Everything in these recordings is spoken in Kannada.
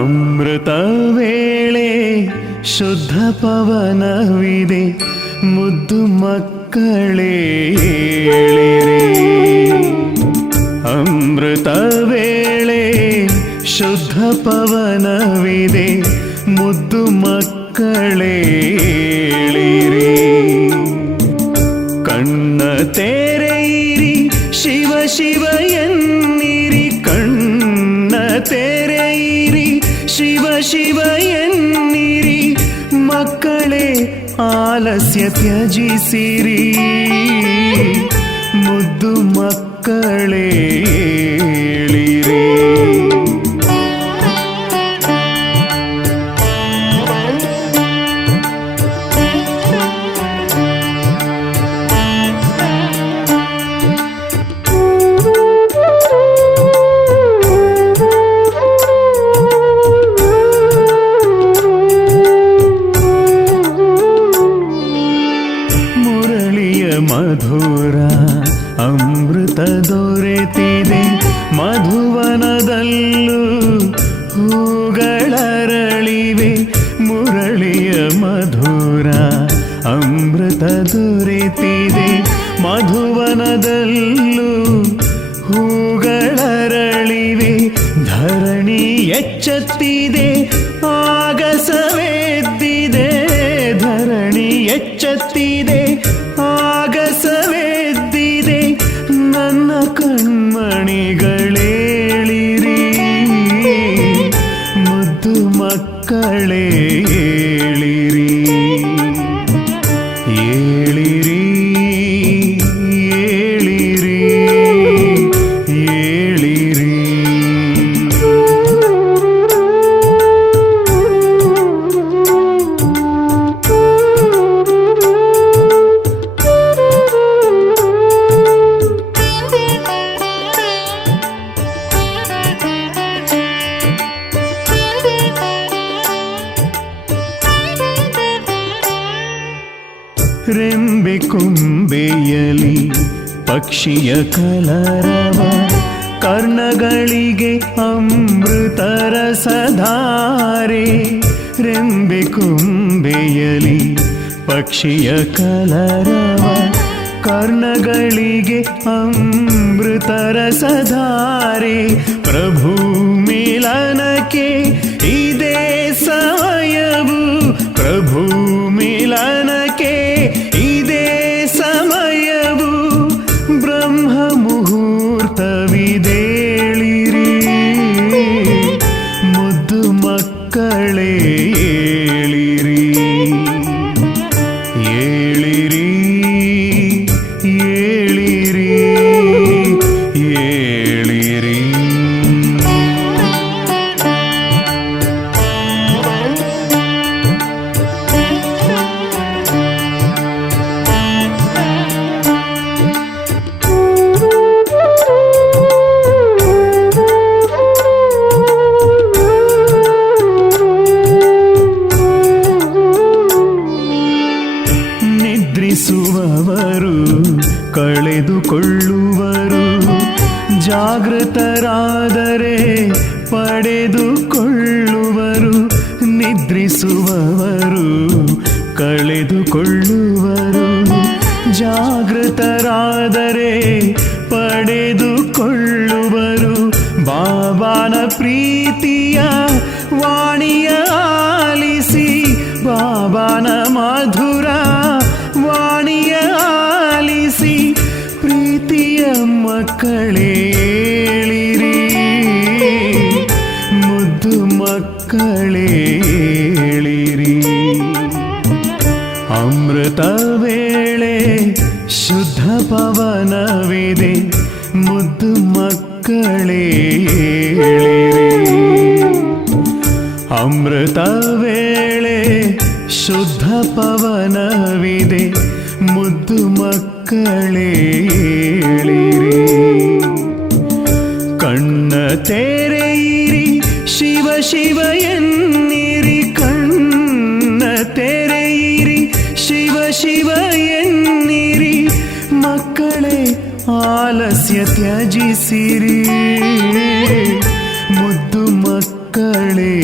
ಅಮೃತ ವೇಳೆ ಶುದ್ಧ ಪವನವಿದೆ, ಮುದ್ದು ಮಕ್ಕಳೇ ಏಳಿರಿ. ಅಮೃತ ವೇಳೆ ಶುದ್ಧ ಪವನವಿದೆ, ಮುದ್ದು ಮಕ್ಕಳೇ ಏಳಿರಿ. ಕಣ್ಣ ತೆರೆಯಿರಿ, ಶಿವ ಶಿವ ಎನ್ನಿರಿ. ಕಣ್ಣ ತೆರೆಯಿರಿ, ಶಿವ ಶಿವ ಎನ್ನಿರಿ. ಮಕ್ಕಳೇ ಆಲಸ್ಯ ತ್ಯಜಿಸಿರಿ, ಮುದ್ದು ಮಕ್ಕಳೇ ಏಳಿರಿ. ಮಧುರ ಅಮೃತ ದೊರೆತಿದೆ, ಮಧುವನದಲ್ಲೂ ಹೂಗಳರಳಿವೆ. ಮುರಳಿಯ ಮಧುರ ಅಮೃತ ದೊರೆತಿದೆ, ಮಧುವನದಲ್ಲೂ ಹೂಗಳರಳಿವೆ. ಧರಣಿ ಎಚ್ಚೆತ್ತಿದೆ, ಆಗಸವೆದ್ದಿದೆ. ಧರಣಿ ಎಚ್ಚೆತ್ತಿದೆ, ಆಗಸವೆದ್ದಿದೆ. ನನ್ನ ಕಣ್ಮಣಿಗಳೇಳಿರಿ, ಮುದ್ದು ಮಕ್ಕಳೇ ಏಳಿರಿ. ಏಳಿರಿ ಏಳಿರಿ ಏಳಿರಿ. ರೆಂಬೆ ಕೊಂಬೆಯಲಿ ಪಕ್ಷಿಯ ಕಲರವ, ಕರ್ಣಗಳಿಗೆ ಅಮೃತರ ಸಧಾರೆ. ರೆಂಬೆ ಕೊಂಬೆಯಲಿ ಪಕ್ಷಿಯ ಕಲರವ, ಕರ್ಣಗಳಿಗೆ ಅಮೃತರ ಸಧಾರೆ. ಪ್ರಭು ಮಿಲನಕ್ಕೆ ಇದೇ ಸಮಯವು, ಪ್ರಭು ಮಿಲನಕ್ಕೆ ಇದೇ ಸಮಯವು. ಬ್ರಹ್ಮ ಮುಹೂರ್ತವಿದೇಳಿರಿ, ಮುದ್ದು ಮಕ್ಕಳೇ ಏಳಿರಿ. ಏಳಿರಿ ಏಳಿರಿ ಏಳಿರಿ. ನಿದ್ರಿಸುವವರು ಕಳೆದುಕೊಳ್ಳುವರು, ಜಾಗೃತರಾದರೆ ಪಡೆದುಕೊಳ್ಳುವರು. ನಿದ್ರಿಸುವವರು ಕಳೆದುಕೊಳ್ಳುವರು, ಜಾಗೃತರಾದರೆ ಪಡೆದುಕೊಳ್ಳುವರು. ಬಾಬಾನ ಪ್ರೀತಿಯ ವಾಣಿಯ ಆಲಿಸಿ, ಬಾಬಾನ ಮಧುರ ವಾಣಿಯ ಆಲಿಸಿ. ಪ್ರೀತಿಯ ಮಕ್ಕಳೇ ಏಳಿರಿ, ಮುದ್ದು ಮಕ್ಕಳೇ ಏಳಿರಿ. ಅಮೃತ ವೇಳೆ ಶುದ್ಧ ಪವನವಿದೆ, ಮುದ್ದು ಮಕ್ಕಳೇ ಏಳಿರಿ. ಅಮೃತ ವೇಳೆ ಶುದ್ಧ ಪವನವಿದೆ, ಮುದ್ದು ಮಕ್ಕಳೇ ಏಳಿರಿ. ಕಣ್ಣ ತೆರೆಯಿರಿ, ಶಿವ ಶಿವ ಎನ್ನಿರಿ. ಕಣ್ಣ ತೆರೆಯಿರಿ, ಶಿವ ಶಿವ ಎನ್ನಿರಿ. ಮಕ್ಕಳೇ ಆಲಸ್ಯ ತ್ಯಜಿಸಿರಿ, ಮುದ್ದು ಮಕ್ಕಳೇ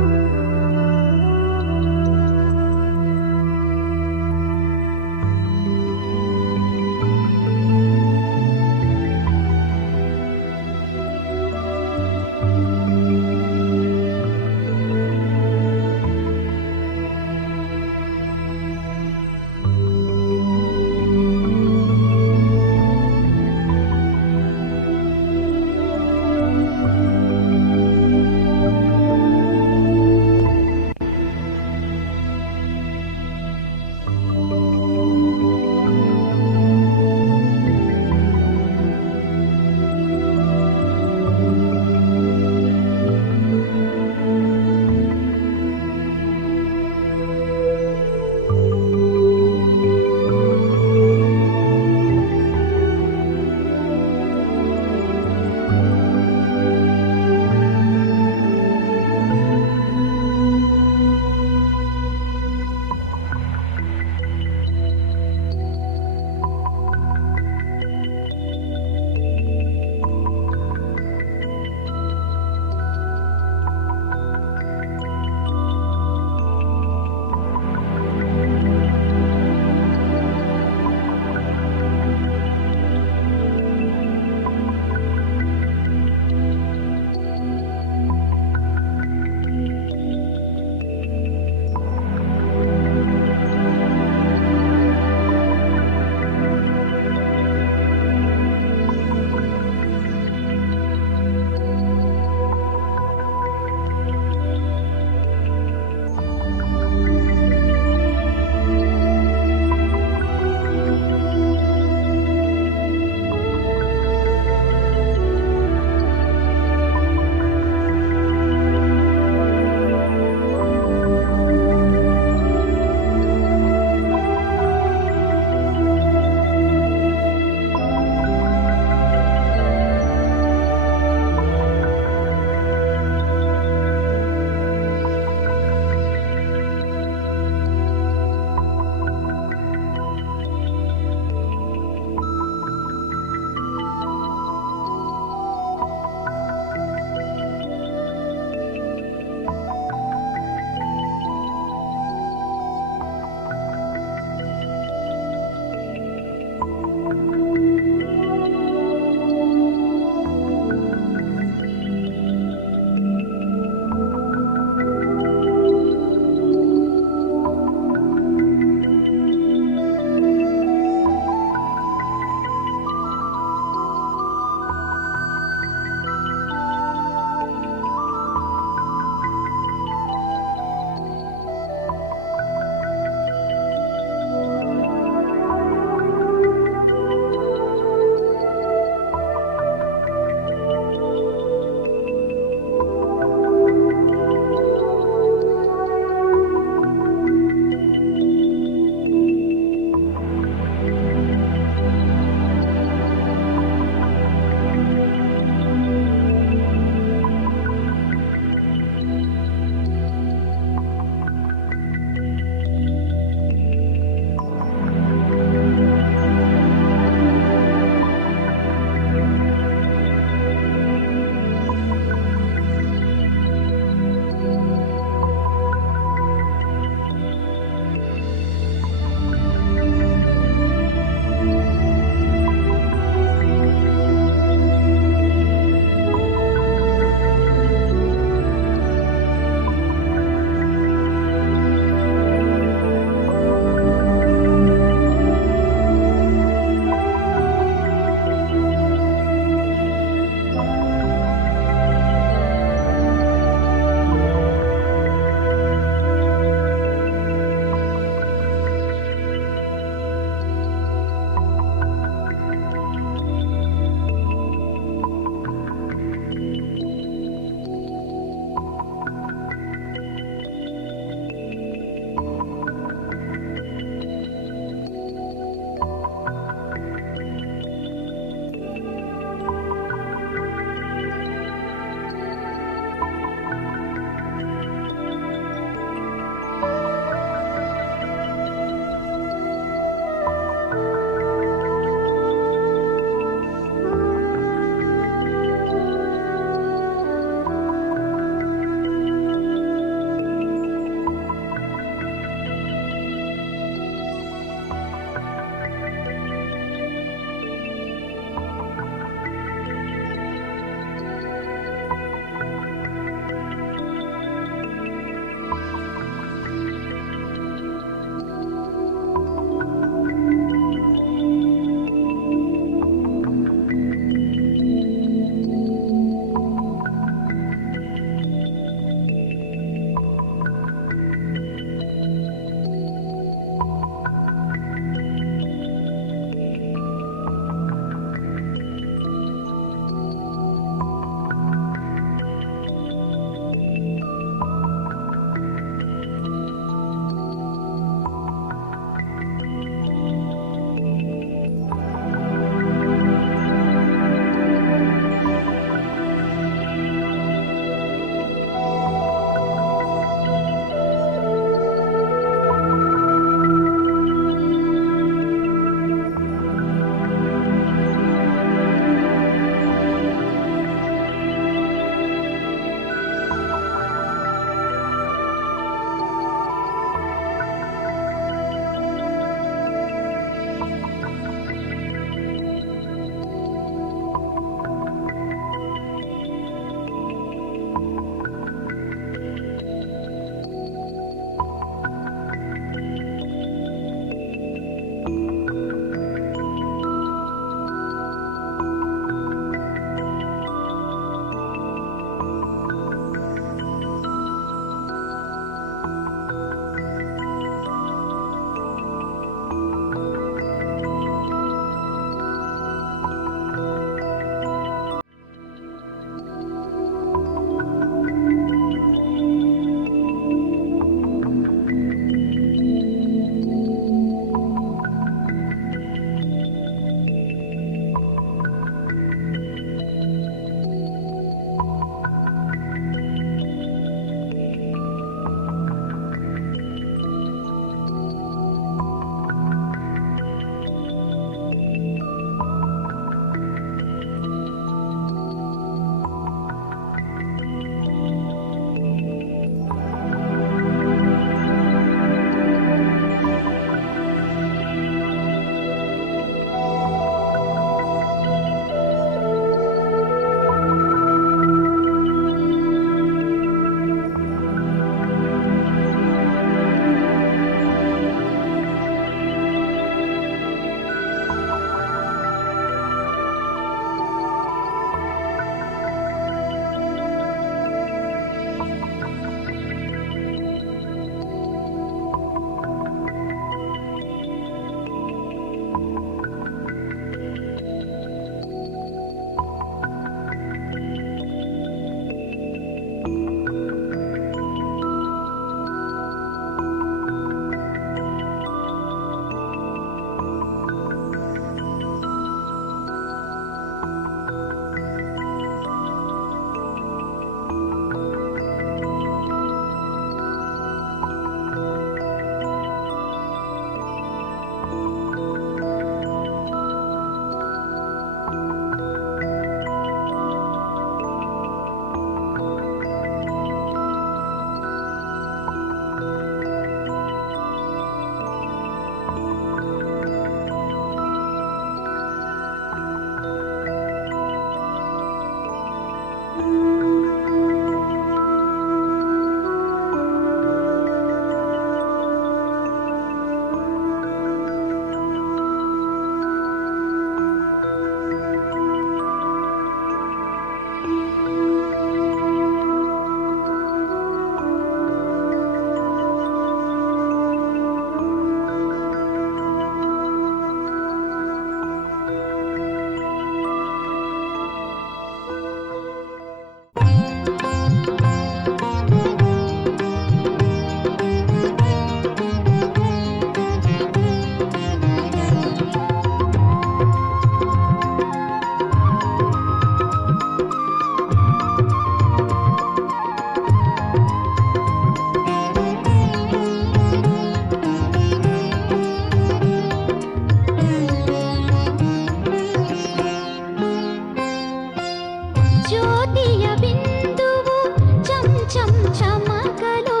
ಚಮಕಲು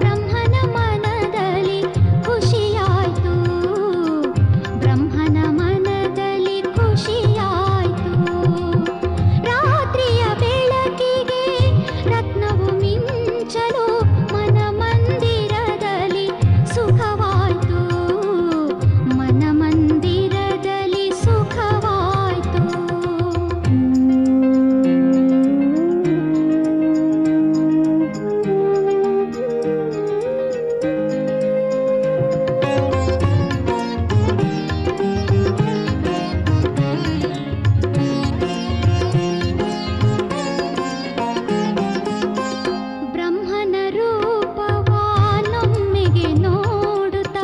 ಬ್ರಹ್ಮನ ಮನದಲ್ಲಿ ಖುಷಿಯಾಯ್ತು, ಬ್ರಹ್ಮನ ಮನದಲ್ಲಿ ಖುಷಿಯಾಯ್ತು. ರಾತ್ರಿಯ ಬೆಳಕಿಗೆ ರತ್ನವು ಮಿಂಚಲು ಮನ ಮಂದಿರದಲ್ಲಿ ಸುಖವಾಯ್ತು, ಮನ ಮಂದಿರದಲ್ಲಿ ಸುಖವಾಯ್ತು. ಬ್ರಹ್ಮನ ರೂಪವಾನೊಮ್ಮೆಗೆ ನೋಡುತ್ತ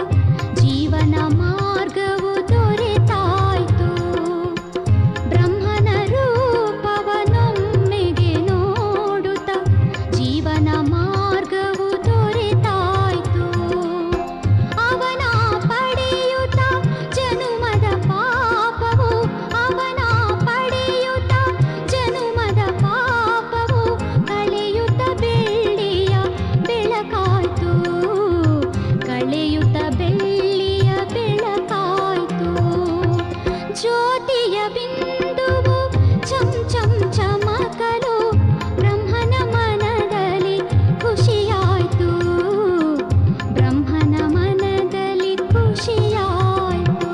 ಜೀವನ ಮಾರ್ಗವು ದೊರೆತಾಯ್ತು, ಬ್ರಹ್ಮನ ರೂಪವನೊಮ್ಮೆಗೆ ನೋಡುತ್ತ ಜೀವನ ಮಾರ್ಗವು ದೊರೆತಾಯ್ತು. ಅವನ ಪಡೆಯುತ್ತ ಜನುಮದ ಪಾಪವು, ಅವನ ಪಡೆಯುತ್ತ ಜನುಮದ ಪಾಪವು ಕಳೆಯುತ್ತ ಬೆಳ್ಳಿಯ ಬೆಳಕಾಯ್ತು, ಕಳೆಯುತ್ತ ಬೆಳ್ಳಿಯ ಬೆಳಕಾಯ್ತು. ಜ್ಯೋತಿಯ ಬಿಂದುವು ಚಂ ಚಂ ಚಮಕಲು ಬ್ರಹ್ಮನ ಮನದಲ್ಲಿ ಖುಷಿಯಾಯ್ತು, ಬ್ರಹ್ಮನ ಮನದಲ್ಲಿ ಖುಷಿಯಾಯ್ತು.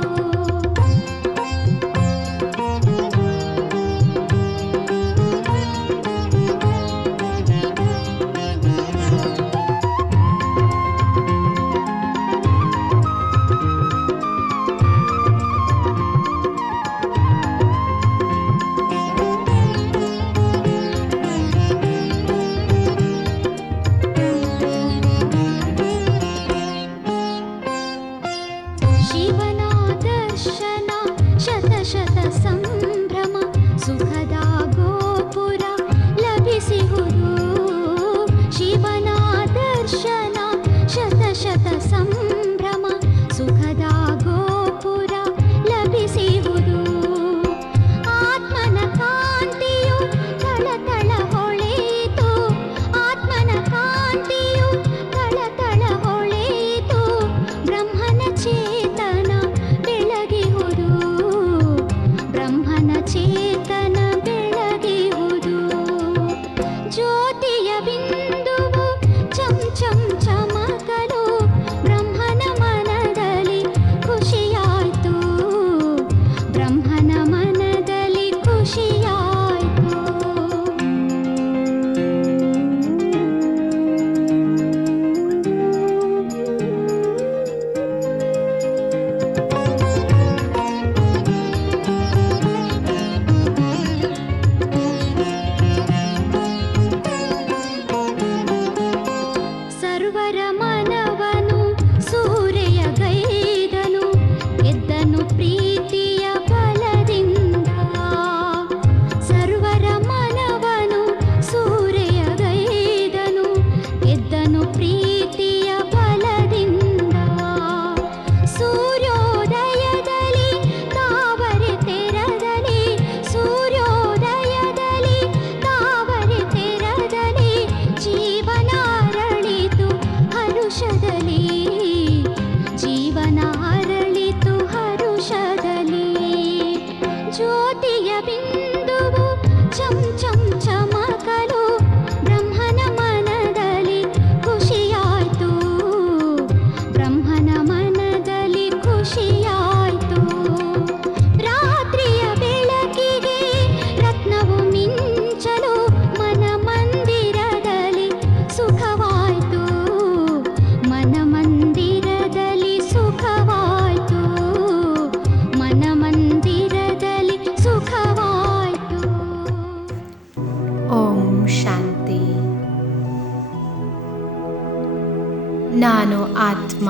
ಶಿವನ ದರ್ಶನ ಶತ ಶತ ಸಂಭ್ರಮ, ಸುಖದ ಗೋಪುರ ಲಭಿಸಿಹುದು. ಶಿವನ ದರ್ಶನ ಶತ ಶತ ಸಂಭ್ರಮ, ಸುಖದ ಗೋಪುರ ಲಭಿಸಿಹುದು. ಆತ್ಮನ ಕಾಂತಿಯು ತಳತಳ ಹೊಳೆಯಿತು, ಆತ್ಮನ ಕಾಂತಿಯು ತಳತಳ ಹೊಳೆಯಿತು. ಬ್ರಹ್ಮನ ಚೇತನ ಬೆಳಗಿಹುದು, ಬ್ರಹ್ಮನ ಚೇತನ ಬೆಳಗಿಹುದು. ಜ್ಯೋತಿಯ ಬಿಂದುವು ಚಂ ಚಂ ಚಮಕಲು ಬ್ರಹ್ಮನ ಮನದಲ್ಲಿ ಖುಷಿಯಾಯ್ತು, ಬ್ರಹ್ಮನ ಮನದಲ್ಲಿ ಖುಷಿಯಾಯ್ತು. ಸರ್ವರ ಮನವನು ಸೂರೆಯ ಗೈದನು, ಗೆದ್ದನು ಪ್ರೀತಿಯ ಬಲದಿಂದ. ಸರ್ವರ ಮನವನು ಸೂರೆಯ ಗೈದನು, ಗೆದ್ದನು ಪ್ರೀತಿಯ ಬಲದಿಂದ. ಸೂರ್ಯೋದಯದಲ್ಲಿ ತಾವರೆ ತೆರದಲ್ಲಿ, ಸೂರ್ಯೋದಯದಲ್ಲಿ ತಾವರೆ ತೆರದಲ್ಲಿ ಜೀವನ ಅರಳಿತು ಹರುಷದಲ್ಲಿ, ಜೀವನ ಅರಳಿತು ಹರುಷದಲ್ಲಿ. ಜ್ಯೋತಿಯ ಬಿಂದುವು ಚಂ ಚಂ ಚಮಕಲು ಬ್ರಹ್ಮನ ಮನದಲ್ಲಿ ಖುಷಿಯಾಯ್ತು, ಬ್ರಹ್ಮನ ಮನದಲ್ಲಿ ಖುಷಿಯಾಯ್ತು. ರಾತ್ರಿಯ ಬೆಳಕಿಗೆ ರತ್ನವು ಮಿಂಚಲು ಮನ ಮಂದಿರದಲ್ಲಿ ಸುಖವಾಯ್ತು, ಮನ ಮಂದಿರದಲ್ಲಿ ಸುಖವಾಯ್ತು, ಮನ ಮಂದಿರದಲ್ಲಿ ಸುಖವಾಯ್ತು. ಓಂ ಶಾಂತಿ. ನಾನು ಆತ್ಮ,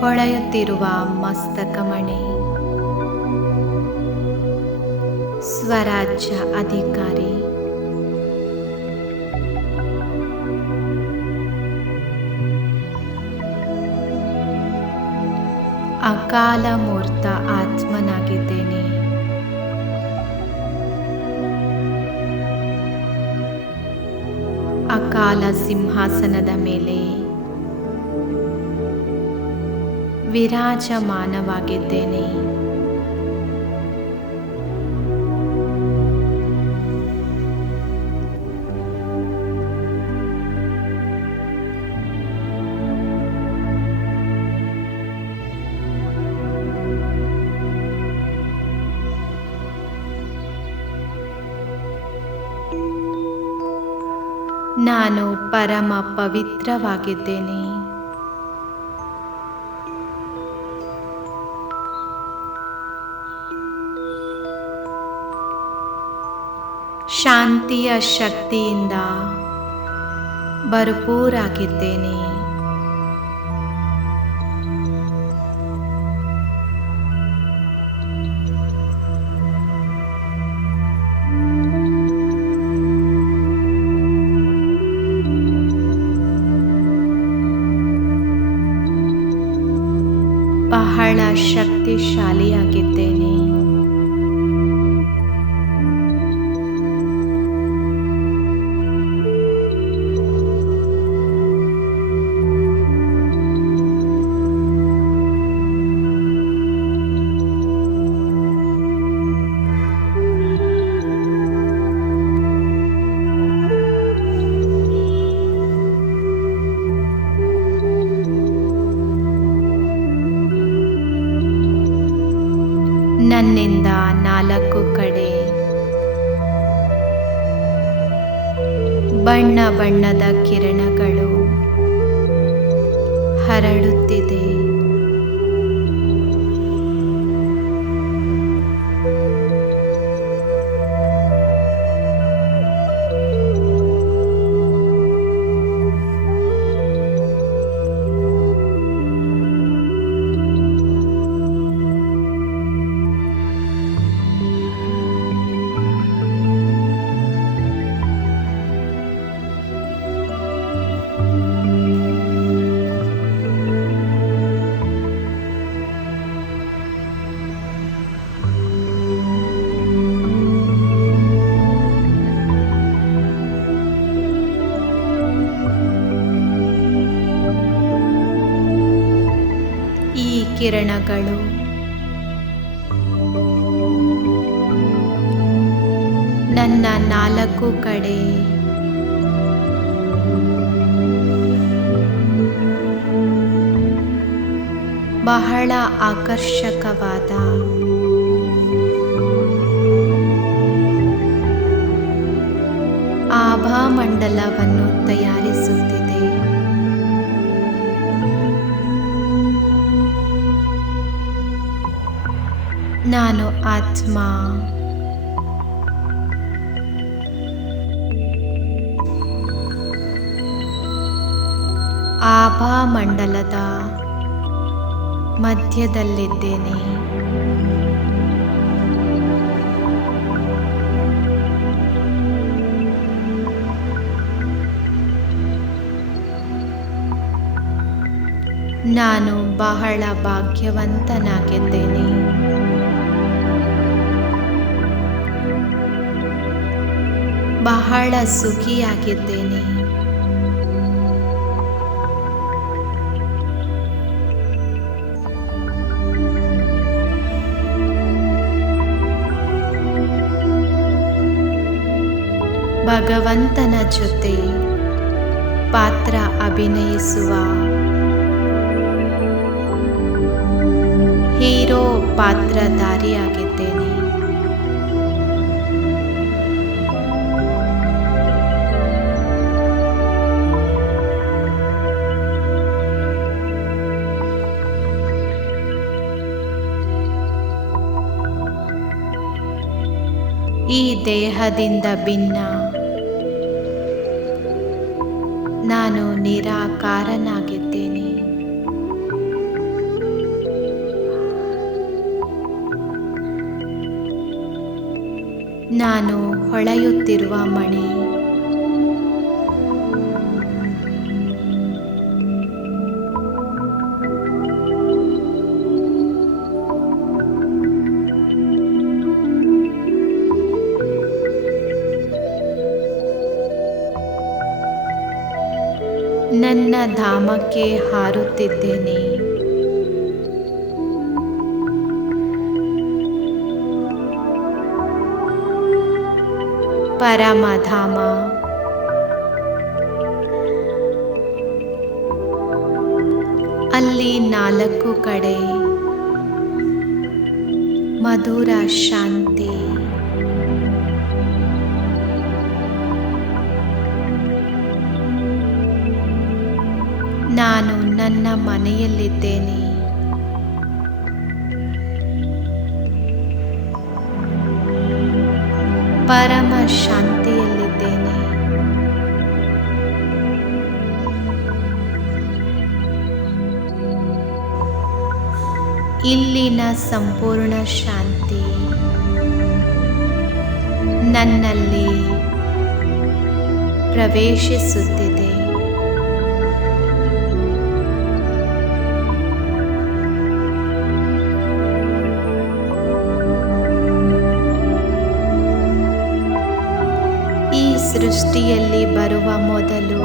ಹೊಳೆಯುತ್ತಿರುವ ಮಸ್ತಕಮಣಿ, ಸ್ವರಾಜ್ಯ ಅಧಿಕಾರಿ. ಅಕಾಲ ಮೂರ್ತ ಆತ್ಮನಾಗಿದ್ದೇನೆ. ಕಾಲ ಸಿಂಹಾಸನದ ಮೇಲೆ ವಿರಾಜಮಾನವಾಗಿದ್ದೇನೆ. ನಾನು ಪರಮ ಪವಿತ್ರವಾಗಿದ್ದೇನೆ. ಶಾಂತಿಯ ಶಕ್ತಿಯಿಂದ ಭರಪೂರಾಗಿದ್ದೇನೆ. ಬಹಳ ಶಕ್ತಿಶಾಲಿಯಾಗಿದ್ದೇನೆ. ನನ್ನಿಂದ 4 ಕಡೆ ಬಣ್ಣ ಬಣ್ಣದ ಕಿರಣಗಳು ಹರಡುತ್ತಿದೆ. ಈ ಕಿರಣಗಳು ನನ್ನ 4 ಕಡೆ ಬಹಳ ಆಕರ್ಷಕವಾದ ಆಭಾಮಂಡಲವನ್ನು ತಯಾರಿಸುತ್ತಿದೆ. ನಾನು ಆತ್ಮ. ಆಭಾಮಂಡಲದ ಮಧ್ಯದಲ್ಲಿದ್ದೇನೆ. ನಾನು ಬಹಳ ಭಾಗ್ಯವಂತನಾಗಿದ್ದೇನೆ. ಬಹಳ ಸುಖಿಯಾಗಿದ್ದೇನೆ. ಭಗವಂತನ ಜೊತೆ ಪಾತ್ರ ಅಭಿನಯಿಸುವ ಹೀರೋ ಪಾತ್ರಧಾರಿಯಾಗಿದ್ದೇನೆ. ಈ ದೇಹದಿಂದ ಭಿನ್ನ ನಾನು ನಿರಾಕಾರನಾಗಿದ್ದೇನೆ. ನಾನು ಹೊಳೆಯುತ್ತಿರುವ ಮಣಿ. ನನ್ನ ಧಾಮಕ್ಕೆ ಹಾರುತ್ತಿದ್ದೇನೆ. ಪರಮಧಾಮ. ಅಲ್ಲಿ 4 ಕಡೆ ಮಧುರ ಶಾಂತಿ. ನಾನು ನನ್ನ ಮನೆಯಲ್ಲಿದ್ದೇನೆ. ಪರಮ ಶಾಂತಿಯಲ್ಲಿದ್ದೇನೆ. ಇಲ್ಲಿನ ಸಂಪೂರ್ಣ ಶಾಂತಿ ನನ್ನಲ್ಲಿ ಪ್ರವೇಶಿಸುತ್ತಿದೆ. ಈ ಸೃಷ್ಟಿಯಲ್ಲಿ ಬರುವ ಮೊದಲು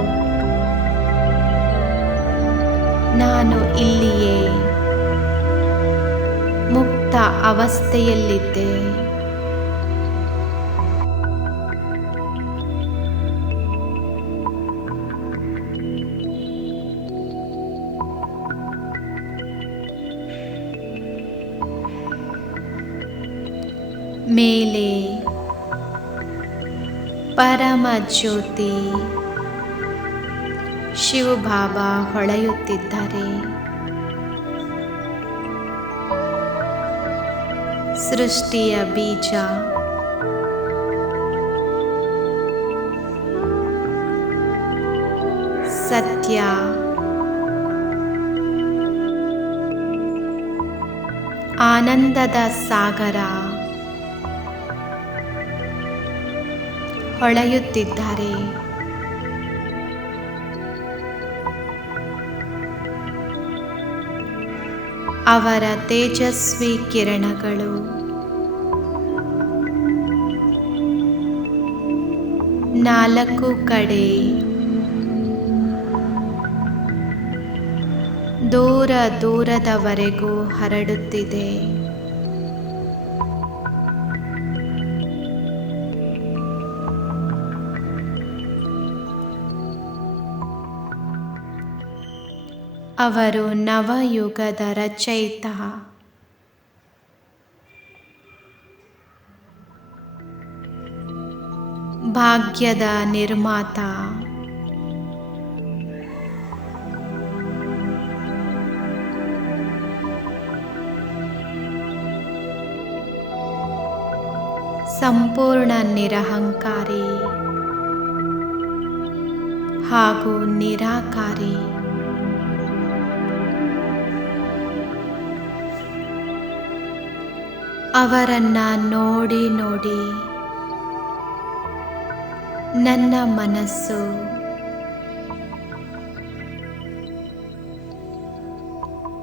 ನಾನು ಇಲ್ಲಿಯೇ ಮುಕ್ತ ಅವಸ್ಥೆಯಲ್ಲಿದ್ದೆ. ಮೇಲೆ ಪರಮ ಜ್ಯೋತಿ ಶಿವಬಾಬಾ ಹೊಳೆಯುತ್ತಿದ್ದಾರೆ. ಸೃಷ್ಟಿಯ ಬೀಜ ಸತ್ಯ ಆನಂದದ ಸಾಗರ ಹೊಳೆಯುತ್ತಿದ್ದಾರೆ. ಅವರ ತೇಜಸ್ವಿ ಕಿರಣಗಳು ನಾಲ್ಕು ಕಡೆ ದೂರ ದೂರದವರೆಗೂ ಹರಡುತ್ತಿದೆ. ಅವರು ನವಯುಗದ ರಚಯಿತ. ಭಾಗ್ಯದ ನಿರ್ಮಾತ. ಸಂಪೂರ್ಣ ನಿರಹಂಕಾರಿ ಹಾಗೂ ನಿರಾಕಾರಿ. ಅವರನ್ನ ನೋಡಿ ನೋಡಿ ನನ್ನ ಮನಸ್ಸು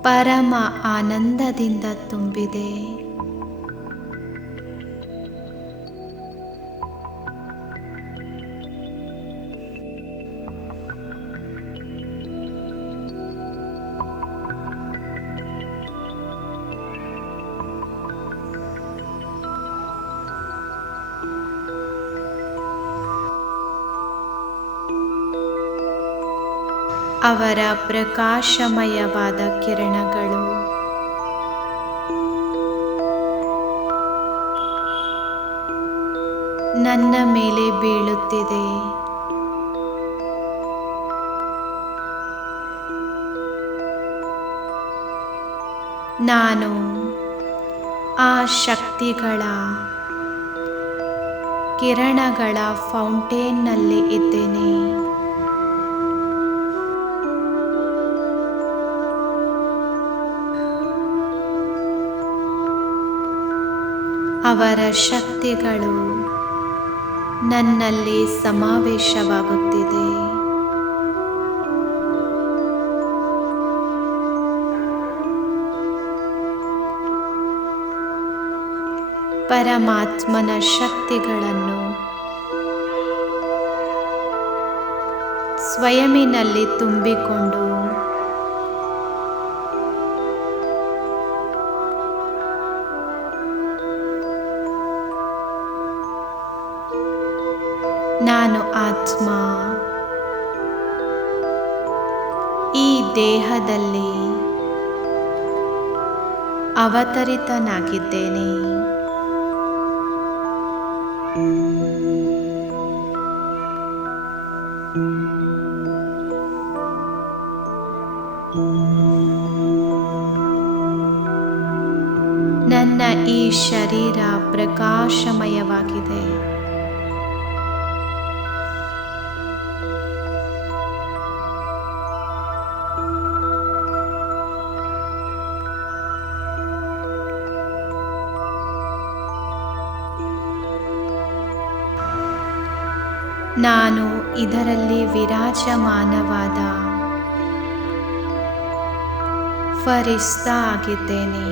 ಪರಮ ಆನಂದದಿಂದ ತುಂಬಿದೆ. ಅವರ ಪ್ರಕಾಶಮಯವಾದ ಕಿರಣಗಳು ನನ್ನ ಮೇಲೆ ಬೀಳುತ್ತಿದೆ. ನಾನು ಆ ಶಕ್ತಿಗಳ ಕಿರಣಗಳ ಫೌಂಟೇನ್ನಲ್ಲಿ ಇದ್ದೇನೆ. ಅವರ ಶಕ್ತಿಗಳು ನನ್ನಲ್ಲಿ ಸಮಾವೇಶವಾಗುತ್ತಿದೆ. ಪರಮಾತ್ಮನ ಶಕ್ತಿಗಳನ್ನು ಸ್ವಯಂನಲ್ಲಿ ತುಂಬಿಕೊಂಡು ನಾನು ಆತ್ಮ ಈ ದೇಹದಲ್ಲಿ ಅವತರಿತನಾಗಿದ್ದೇನೆ. ನನ್ನ ಈ ಶರೀರ ಪ್ರಕಾಶಮಯವಾಗಿದೆ. ನಾನು ಇದರಲ್ಲಿ ವಿರಾಜಮಾನವಾದ ಫರಿಸ್ತಾ ಆಗಿದ್ದೇನೆ.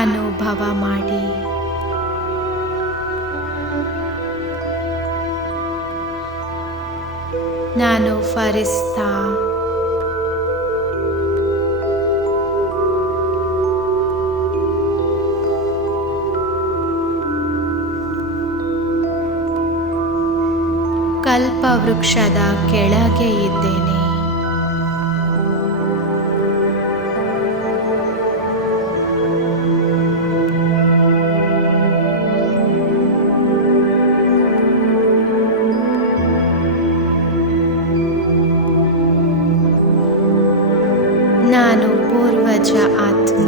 ಅನುಭವ ಮಾಡಿ. ನಾನು ಫರಿಸ್ತಾ ಕಲ್ಪವೃಕ್ಷದ ಕೆಳಗೆ ಇದ್ದೇನೆ. ನಾನು ಪೂರ್ವಜ ಆತ್ಮ.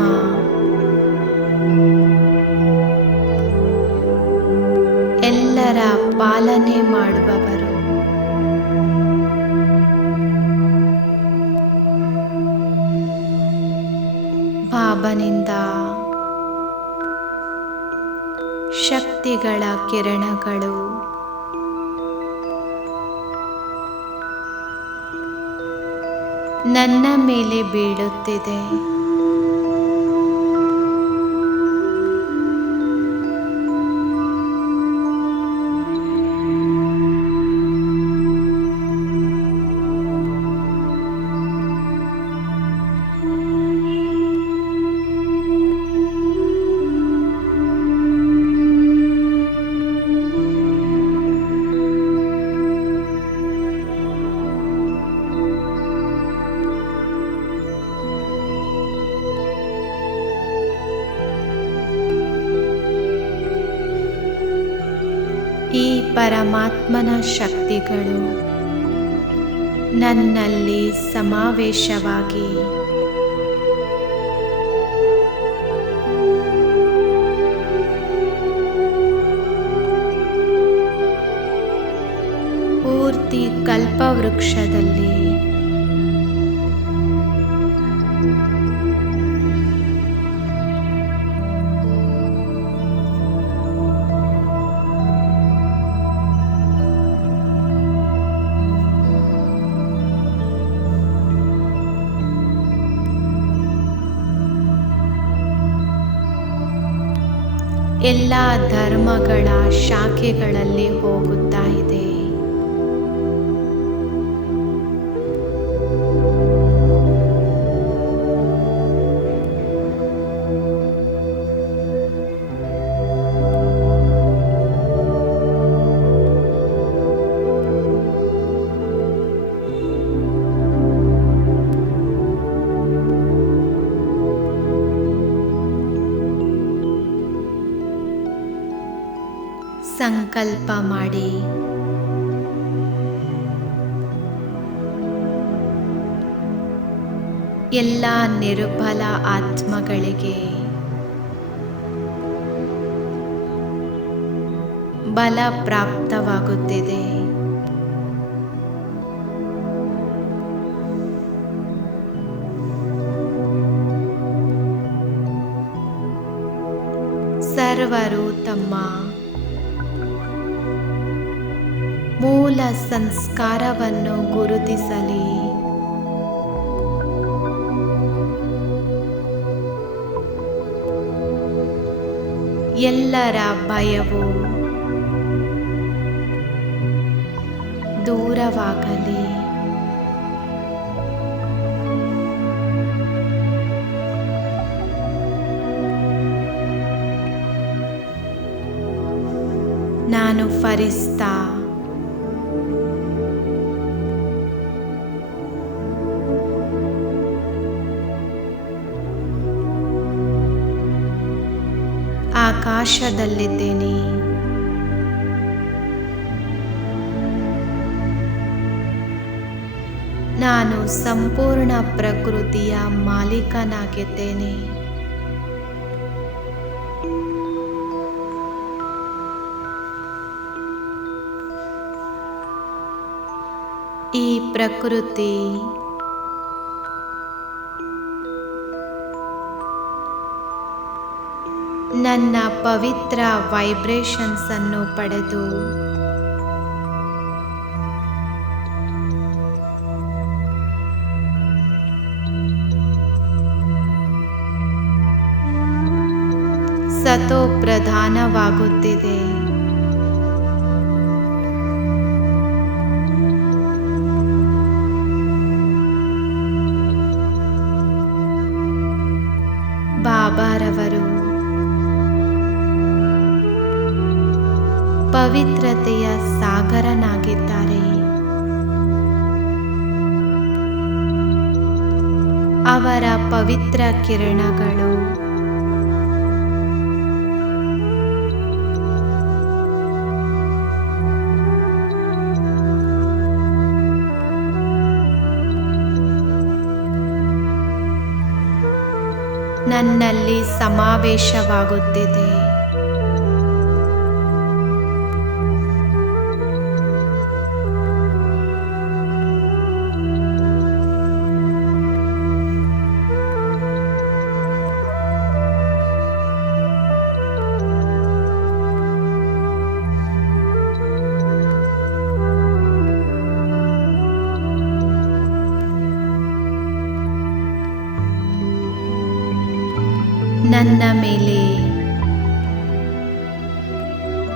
ಎಲ್ಲರ ಪಾಲನೆ ಮಾಡುವವರು. ಬಾಬನಿಂದ ಶಕ್ತಿಗಳ ಕಿರಣಗಳು ನನ್ನ ಮೇಲೆ ಬೀಳುತ್ತಿದೆ. ಈ ಪರಮಾತ್ಮನ ಶಕ್ತಿಗಳು ನನ್ನಲ್ಲಿ ಸಮಾವೇಶವಾಗಿ ಪೂರ್ತಿ ಕಲ್ಪವೃಕ್ಷದಲ್ಲಿ ಎಲ್ಲ ಧರ್ಮಗಳ ಶಾಖೆಗಳಲ್ಲಿ ಹೋಗುತ್ತಾ ಇದೆ. ಸಂಕಲ್ಪ ಮಾಡಿ ಎಲ್ಲ ನಿರ್ಬಲ ಆತ್ಮಗಳಿಗೆ ಬಲ ಪ್ರಾಪ್ತವಾಗುತ್ತಿದೆ. ಸರ್ವರು ತಮ್ಮ ಮೂಲ ಸಂಸ್ಕಾರವನ್ನು ಗುರುತಿಸಲಿ. ಎಲ್ಲರ ಭಯವು ದೂರವಾಗಲಿ. ನಾನು ಫರಿಸ್ತಾ ಆಕಾಶದಲ್ಲಿದ್ದೇನೆ. ನಾನು ಸಂಪೂರ್ಣ ಪ್ರಕೃತಿಯ ಮಾಲೀಕನಾಗಿದ್ದೇನೆ. ಈ ಪ್ರಕೃತಿ ನನ್ನ ಪವಿತ್ರ ವೈಬ್ರೇಷನ್ಸ್ ಅನ್ನು ಪಡೆದು ಸತೋ ಪ್ರಧಾನವಾಗುತ್ತಿದೆ. ಬಾಬಾರವರು ಪವಿತ್ರತೆಯ ಸಾಗರನಾಗಿದ್ದಾರೆ. ಅವರ ಪವಿತ್ರ ಕಿರಣಗಳು ನನ್ನಲ್ಲಿ ಸಮಾವೇಶವಾಗುತ್ತಿದೆ. ನನ್ನ ಮೇಲೆ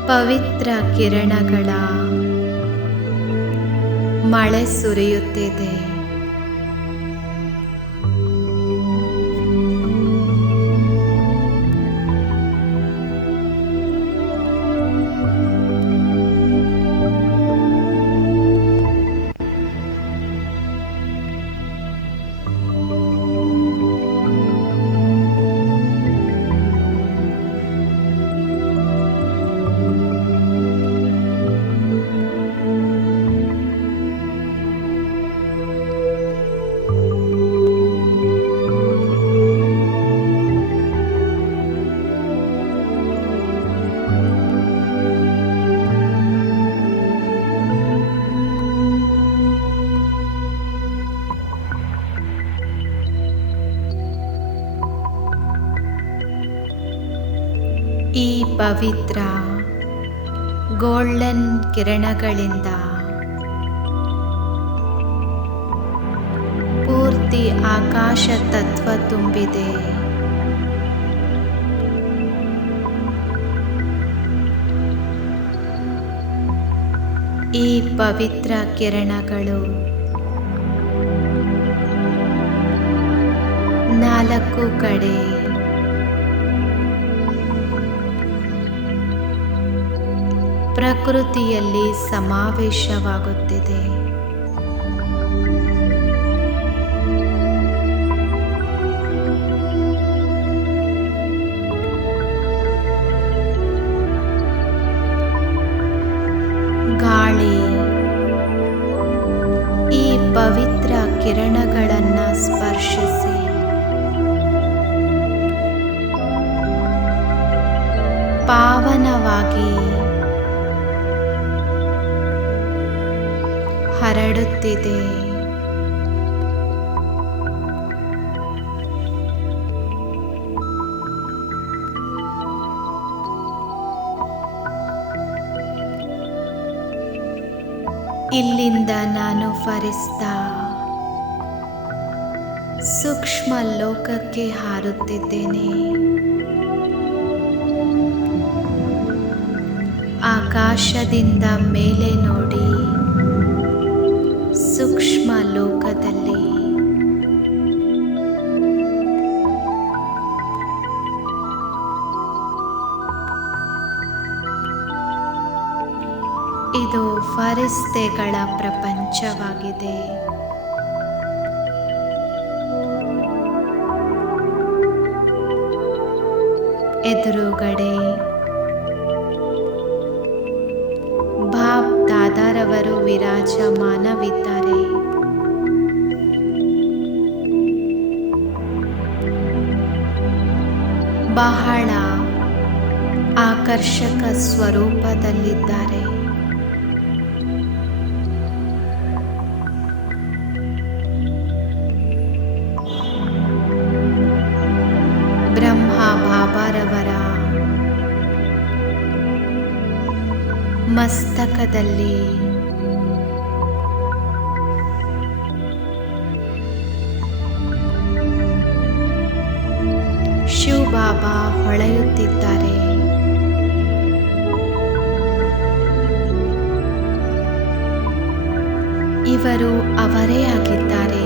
ಪವಿತ್ರ ಕಿರಣಗಳ ಮಳೆ ಸುರಿಯುತ್ತಿದೆ. ಈ ಪವಿತ್ರ ಗೋಲ್ಡನ್ ಕಿರಣಗಳಿಂದ ಪೂರ್ತಿ ಆಕಾಶ ತತ್ವ ತುಂಬಿದೆ. ಈ ಪವಿತ್ರ ಕಿರಣಗಳು ನಾಲ್ಕು ಕಡೆ ಪ್ರಕೃತಿಯಲ್ಲಿ ಸಮಾವೇಶವಾಗುತ್ತಿದೆ. ಗಾಳಿ ಈ ಪವಿತ್ರ ಕಿರಣಗಳನ್ನು ಸ್ಪರ್ಶಿಸಿ ಪಾವನವಾಗಿ ಹರಡುತ್ತಿದೆ. ಇಲ್ಲಿಂದ ನಾನು ಫರಿಸ್ತಾ ಸೂಕ್ಷ್ಮ ಲೋಕಕ್ಕೆ ಹಾರುತ್ತಿದ್ದೇನೆ. ಆಕಾಶದಿಂದ ಮೇಲೆ ನೋಡಿ ಸೂಕ್ಷ್ಮ ಲೋಕದಲ್ಲಿ ಇದು ಫರಿಸ್ತೆಗಳ ಪ್ರಪಂಚವಾಗಿದೆ. ಎದುರುಗಡೆ ಬಾಬ್ ದಾದಾರವರು ವಿರಾಜಮಾನವಿದ್ದಾರೆ. ಬಹಳ ಆಕರ್ಷಕ ಸ್ವರೂಪದಲ್ಲಿದ್ದಾರೆ. ಬ್ರಹ್ಮ ಬಾಬಾರವರ ಮಸ್ತಕದಲ್ಲಿ ಶಿವ ಬಾಬಾ ಹೊಳೆಯುತ್ತಿದ್ದಾರೆ. ಇವರು ಅವರೇ ಆಗಿದ್ದಾರೆ.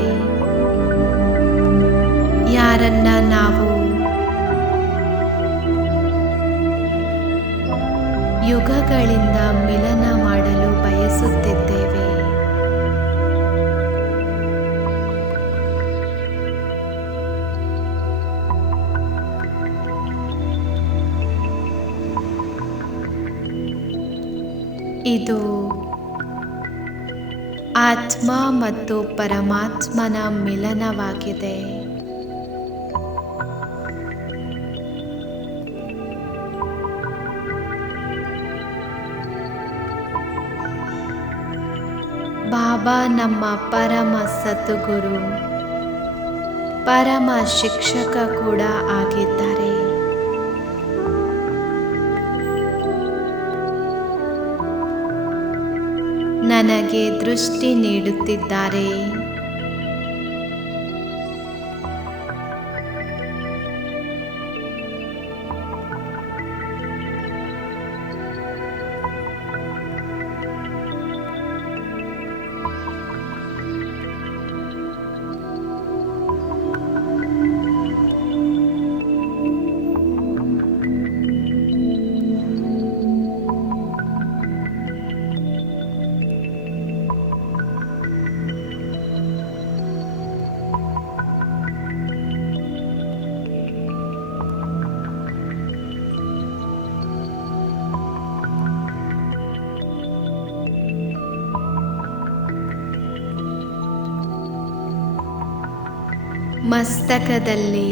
ಯಾರನ್ನ ನಾವು ಯುಗಗಳಿಂದ ಮಿಲನ ಮಾಡಲು ಬಯಸುತ್ತಿದ್ದೇವೆ, ಇದು ಆತ್ಮ ಮತ್ತು ಪರಮಾತ್ಮನ ಮಿಲನವಾಗಿದೆ. ಬಾಬಾ ನಮ್ಮ ಪರಮ ಸದ್ಗುರು, ಪರಮ ಶಿಕ್ಷಕ ಕೂಡ ಆಗಿದ್ದಾರೆ. ನನಗೆ ದೃಷ್ಟಿ ನೀಡುತ್ತಿದ್ದಾರೆ. ಮಸ್ತಕದಲ್ಲಿ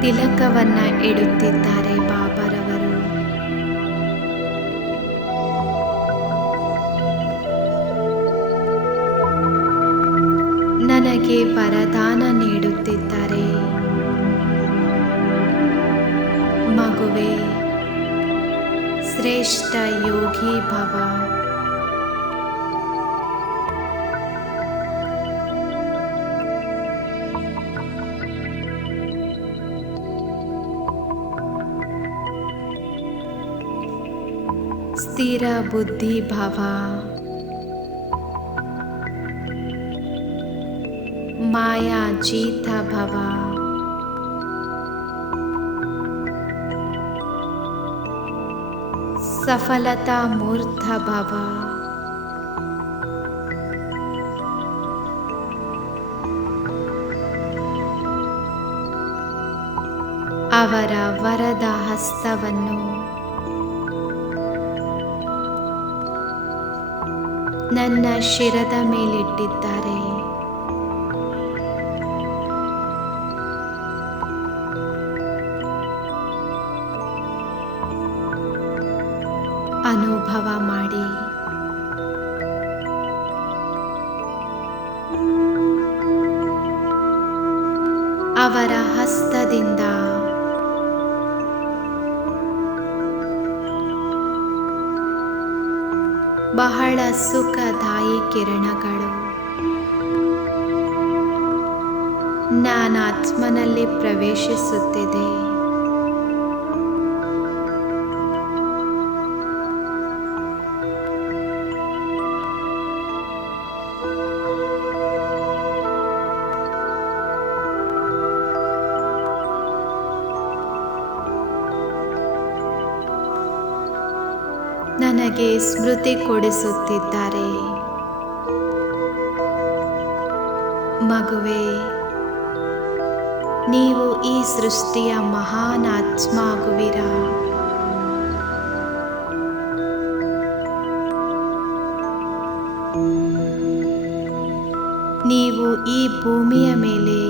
ತಿಲಕವನ್ನ ಇಡುತ್ತಿದ್ದಾರೆ ಬಾಬಾರವರು. ನನಗೆ ವರದಾನ ನೀಡುತ್ತಿದ್ದಾರೆ. ಮಗುವೇ, ಶ್ರೇಷ್ಠ ಯೋಗಿ ಭವ. ಸ್ಥಿರ ಬುದ್ಧಿ ಭವ. ಮಾಯಾ ಜೀತ ಭವ. ಸಫಲತಾ ಮೂರ್ತ ಭವ. ಅವರ ವರದ ಹಸ್ತವನ್ನು ನನ್ನ ಶಿರದ ಮೇಲಿಟ್ಟಿದ್ದಾರೆ. ಅನುಭವ ಮಾಡಿ. ಅವರ ಹಸ್ತದಿಂದ ಬಹಳ ಸುಖದಾಯಿ ಕಿರಣಗಳು ನಾನು ಆತ್ಮನಲ್ಲಿ ಪ್ರವೇಶಿಸುತ್ತಿದೆ. ನನಗೆ ಸ್ಮೃತಿ ಕೊಡಿಸುತ್ತಿದ್ದಾರೆ. ಮಗುವೇ, ನೀವು ಈ ಸೃಷ್ಟಿಯ ಮಹಾನ್ ಆತ್ಮ ಆಗುವಿರಾ. ನೀವು ಈ ಭೂಮಿಯ ಮೇಲೆ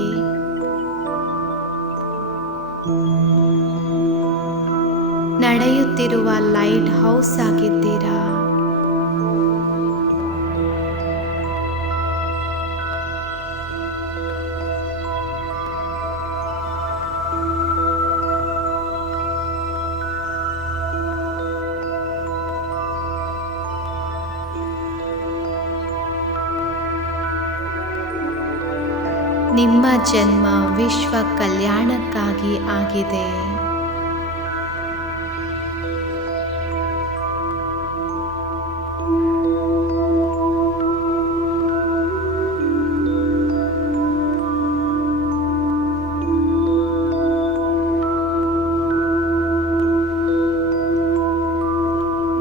ನಡೆಯುತ್ತಿರುವ ಲೈಟ್ ಹೌಸ್ ಆಗಿದ್ದೀರಾ. ನಿಮ್ಮ ಜನ್ಮ ವಿಶ್ವ ಕಲ್ಯಾಣಕ್ಕಾಗಿ ಆಗಿದೆ.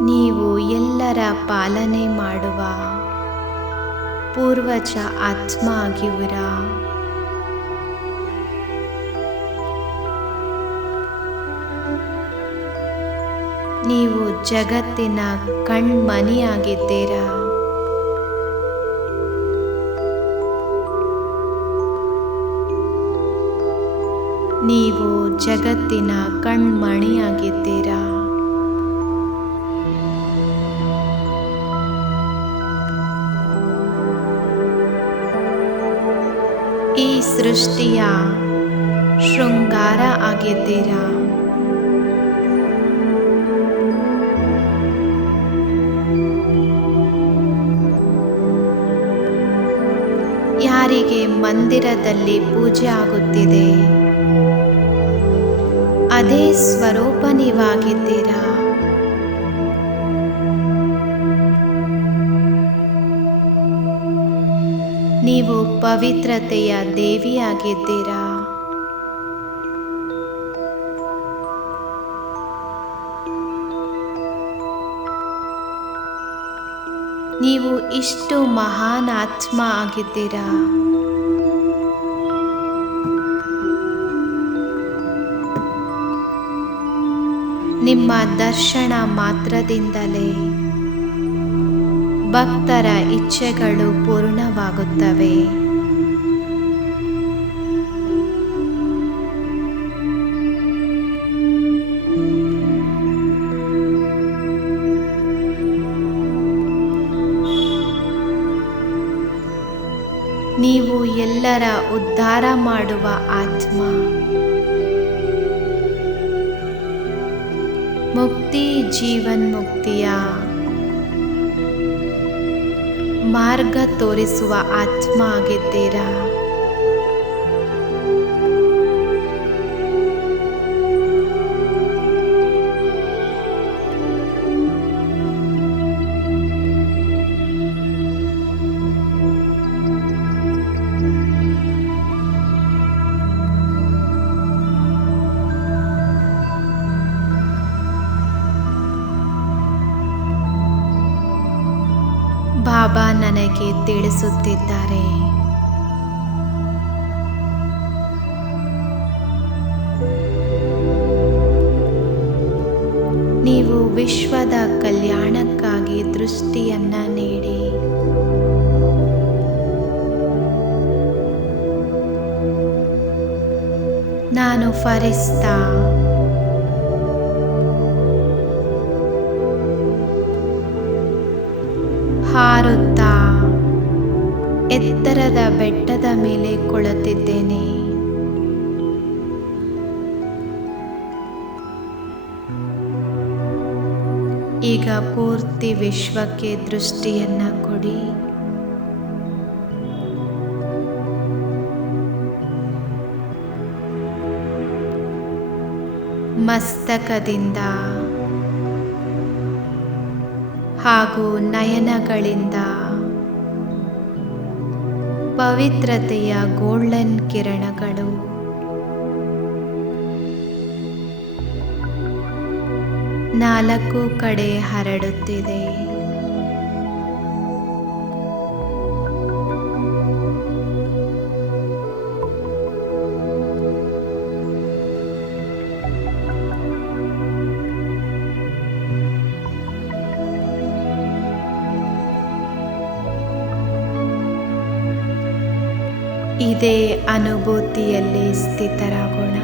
ನೀವು ಎಲ್ಲರ ಪಾಲನೆ ಮಾಡುವ ಪೂರ್ವಜ ಆತ್ಮ ಆಗಿರುವಿರಾ. ನೀವು ಜಗತ್ತಿನ ಕಣ್ಮಣಿಯಾಗಿದ್ದೀರಾ. ನೀವು ಜಗತ್ತಿನ ಕಣ್ಮಣಿಯಾಗಿದ್ದೀರಾ. ಈ ಸೃಷ್ಟಿಯ ಶೃಂಗಾರ ಆಗಿದ್ದೀರಾ. ಯಾರಿಗೆ ಮಂದಿರದಲ್ಲಿ ಪೂಜೆ ಆಗುತ್ತಿದೆ ಅದೇ ಸ್ವರೂಪ ನೀವಾಗಿದ್ದೀರಾ. ನೀವು ಪವಿತ್ರತೆಯ ದೇವಿಯಾಗಿದ್ದೀರಾ. ನೀವು ಇಷ್ಟು ಮಹಾನ್ ಆತ್ಮ ಆಗಿದ್ದೀರಾ. ನಿಮ್ಮ ದರ್ಶನ ಮಾತ್ರದಿಂದಲೇ ಭಕ್ತರ ಇಚ್ಛೆಗಳು ಪೂರ್ಣವಾಗುತ್ತವೆ. ನೀವು ಎಲ್ಲರ ಉದ್ಧಾರ ಮಾಡುವ ಆತ್ಮ. ಮುಕ್ತಿ ಜೀವನ್ಮುಕ್ತಿಯ ಮಾರ್ಗ ತೋರಿಸುವ ಆತ್ಮ ಆಗಿದ್ದೀರಾ. ಬಾಬಾ ನನಗೆ ತಿಳಿಸುತ್ತಿದ್ದಾರೆ, ನೀವು ವಿಶ್ವದ ಕಲ್ಯಾಣಕ್ಕಾಗಿ ದೃಷ್ಟಿಯನ್ನ ನೀಡಿ. ನಾನು ಫರಿಸ್ತಾ ಹಾರುತ್ತಾ ಎತ್ತರದ ಬೆಟ್ಟದ ಮೇಲೆ ಕುಳಿತಿದ್ದೇನೆ. ಈಗ ಪೂರ್ತಿ ವಿಶ್ವಕ್ಕೆ ದೃಷ್ಟಿಯನ್ನು ಕೊಡಿ. ಮಸ್ತಕದಿಂದ ಹಾಗೂ ನಯನಗಳಿಂದ ಪವಿತ್ರತೆಯ ಗೋಲ್ಡನ್ ಕಿರಣಗಳು ನಾಲ್ಕು ಕಡೆ ಹರಡುತ್ತಿದೆ. ಇದೇ ಅನುಭೂತಿಯಲ್ಲಿ ಸ್ಥಿತರಾಗೋಣ.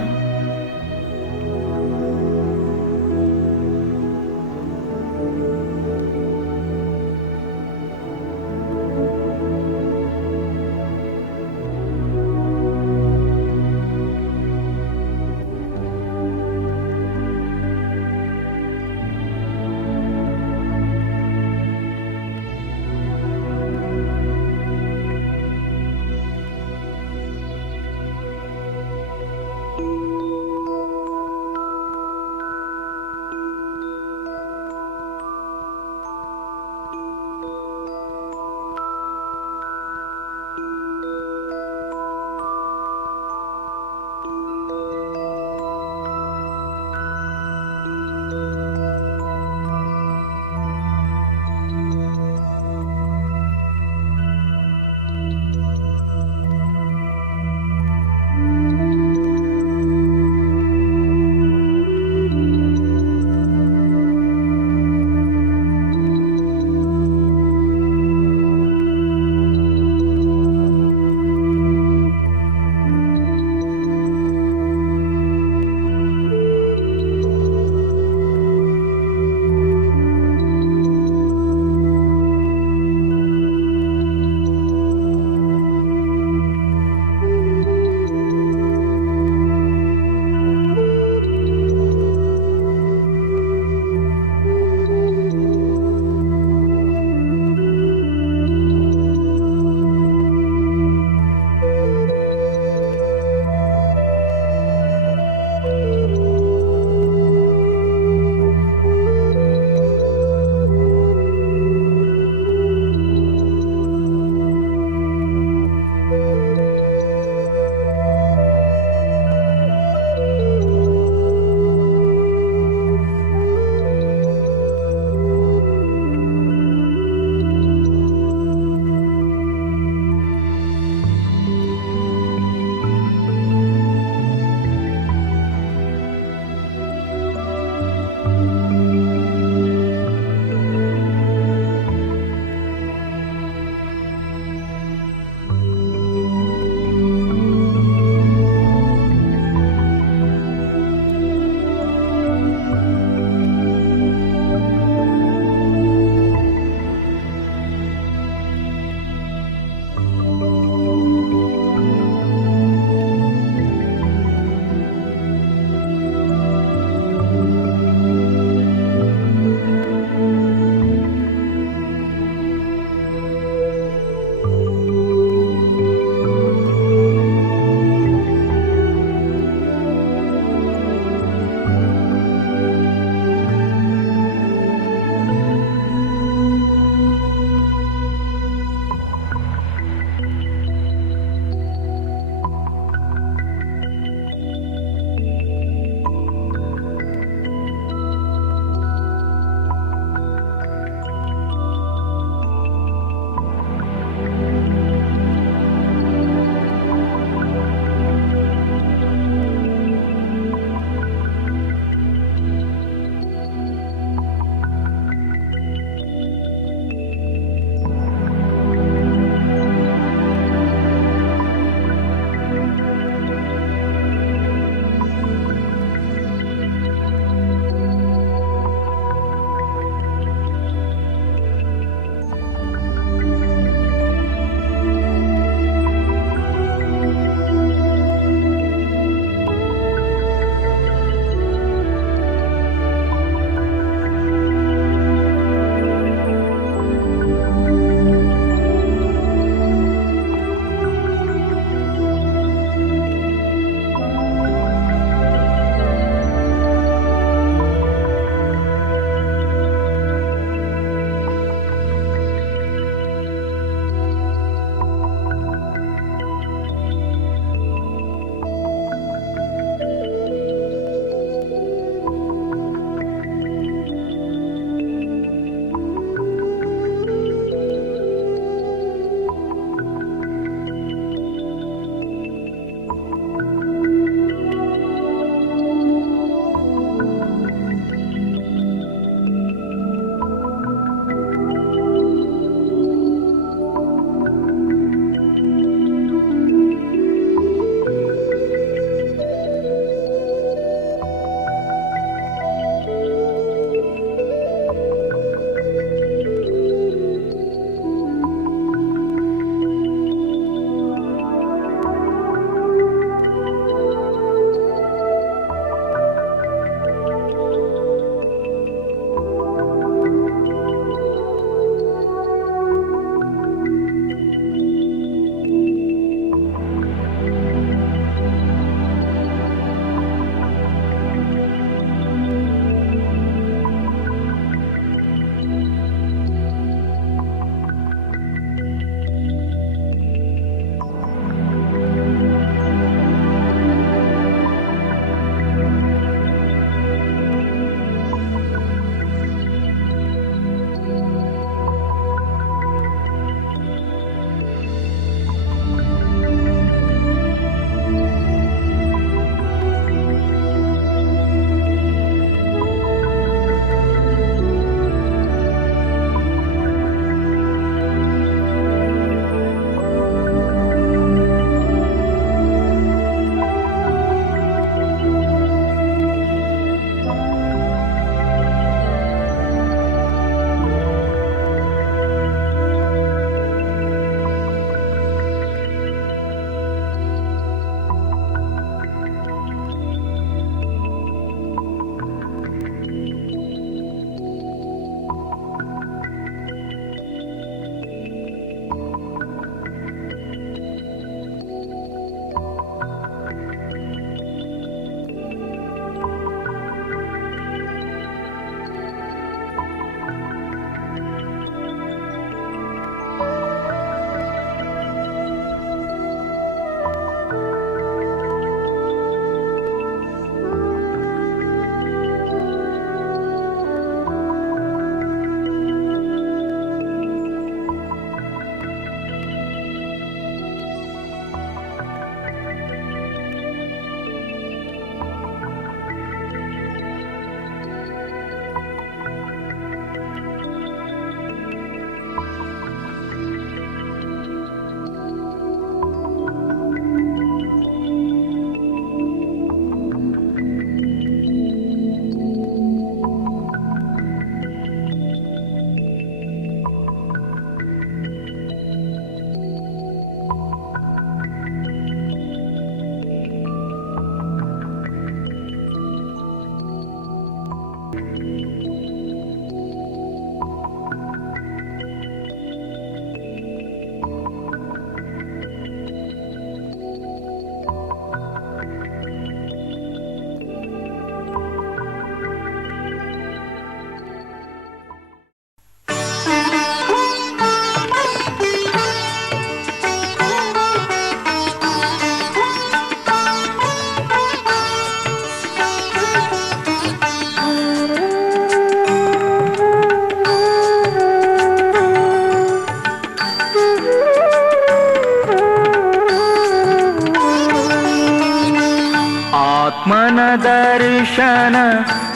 ದರ್ಶನ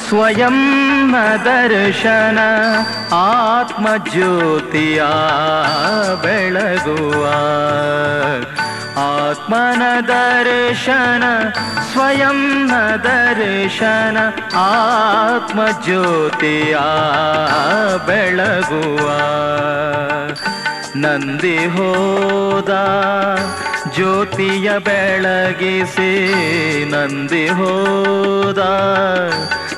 ಸ್ವಯಂ ದರ್ಶನ ಆತ್ಮಜ್ಯೋತಿಯ ಬೆಳಗುವ ಆತ್ಮನ ದರ್ಶನ ಸ್ವಯಂ ದರ್ಶನ ಆತ್ಮಜ್ಯೋತಿಯ ಬೆಳಗುವ ನಂದಿ ಹೋದ ಜ್ಯೋತಿಯ ಬೆಳಗಿಸಿ ನಂದಿ ಹೋದ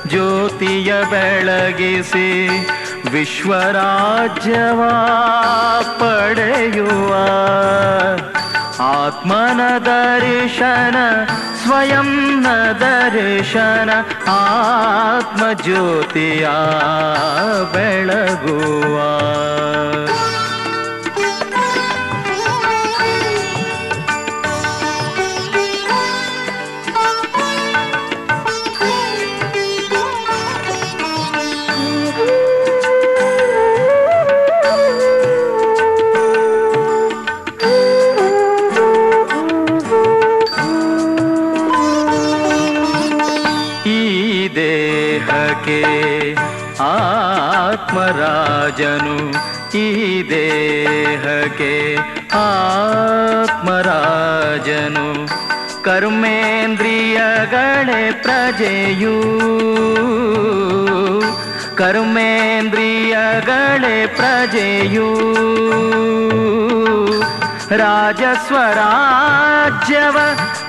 ಜ್ಯೋತಿಯ ಬೆಳಗಿಸಿ ವಿಶ್ವರಾಜ್ಯವ ಪಡೆಯುವ ಆತ್ಮನ ದರ್ಶನ ಸ್ವಯಂ ದರ್ಶನ ಆತ್ಮಜ್ಯೋತಿಯ ಬೆಳಗುವ ಆತ್ಮರಾಜನು ಈ ದೇಹಕ್ಕೆ ಆತ್ಮರಾಜನು ಕರ್ಮೇಂದ್ರಿಯಗಳೇ ಪ್ರಜೆಯೂ ಕರ್ಮೇಂದ್ರಿಯಗಳೇ ಪ್ರಜೆಯೂ ರಾಜಸ್ವರಾಜ್ಯವ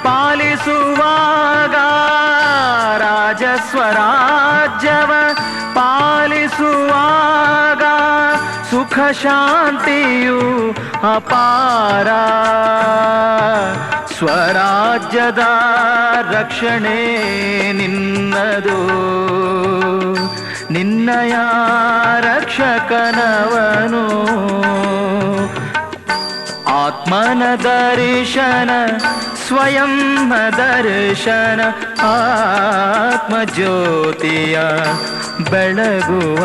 ಪಾಲಿಸುವಾಗ ರಾಜಸ್ವರಾಜ್ಯವ ಪಾಲಿಸುವಾಗ ಸುಖ ಶಾಂತಿಯು ಅಪಾರ ಸ್ವರಾಜ್ಯದ ರಕ್ಷಣೆ ನಿನ್ನದು ನಿನ್ನಯ ರಕ್ಷಕನವನು ಆತ್ಮನ ದರ್ಶನ ಸ್ವಯಂ ದರ್ಶನ ಆತ್ಮಜ್ಯೋತಿಯ ಬೆಳಗುವ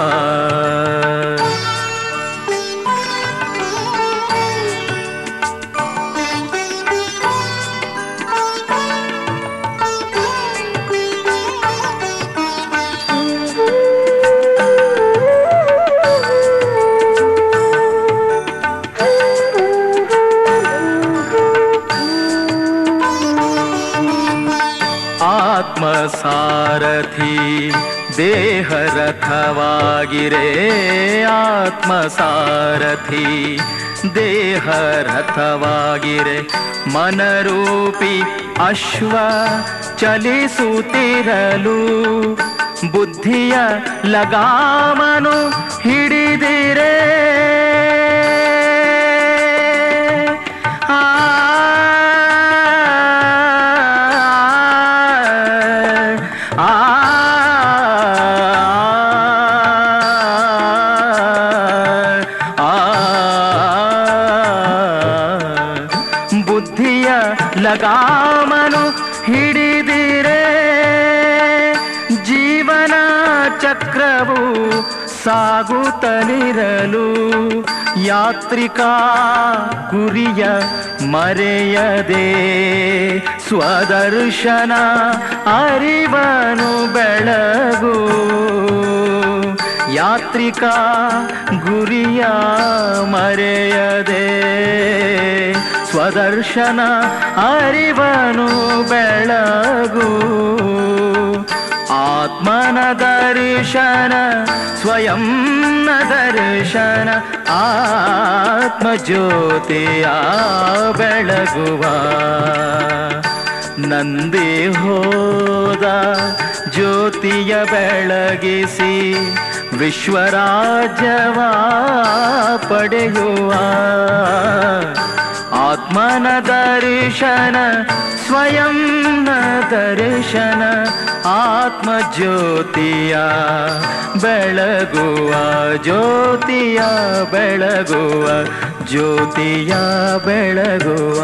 ಆತ್ಮಸಾರಥಿ ದೇಹ ರಥವಾಗಿರೆ ಆತ್ಮಸಾರಥಿ ದೇಹ ರಥವಾಗಿರೆ ಮನರೂಪಿ ಅಶ್ವ ಚಲಿಸುತ್ತಿರಲು ಬುದ್ಧಿಯ ಲಗಾಮನು ಹಿಡಿದಿರೆ ಬುದ್ಧಿಯ ಲಗಾಮನು ಹಿಡಿದಿರೆ ಜೀವನ ಚಕ್ರವು ಸಾಗುತ್ತಲಿರಲು ಯಾತ್ರಿಕ ಗುರಿಯ ಮರೆಯದೆ ಸ್ವದರ್ಶನ ಅರಿವನು ಬೆಳಗು ಯಾತ್ರಿಕ ಗುರಿಯ ಮರೆಯದೆ ಸ್ವದರ್ಶನ ಅರಿವನು ಬೆಳಗು ಆತ್ಮನ ದರ್ಶನ ಸ್ವಯಂ ದರ್ಶನ ಆತ್ಮಜ್ಯೋತಿಯ ಬೆಳಗುವ ನಂದಿ ಹೋದ ಜ್ಯೋತಿಯ ಬೆಳಗಿಸಿ ವಿಶ್ವರಾಜ್ಯವ ಪಡೆಯುವ ಆತ್ಮನ ದರ್ಶನ ಸ್ವಯಂ ದರ್ಶನ ಆತ್ಮಜ್ಯೋತಿಯ ಬೆಳಗುವ ಜ್ಯೋತಿಯ ಬೆಳಗುವ ಜ್ಯೋತಿಯ ಬೆಳಗುವ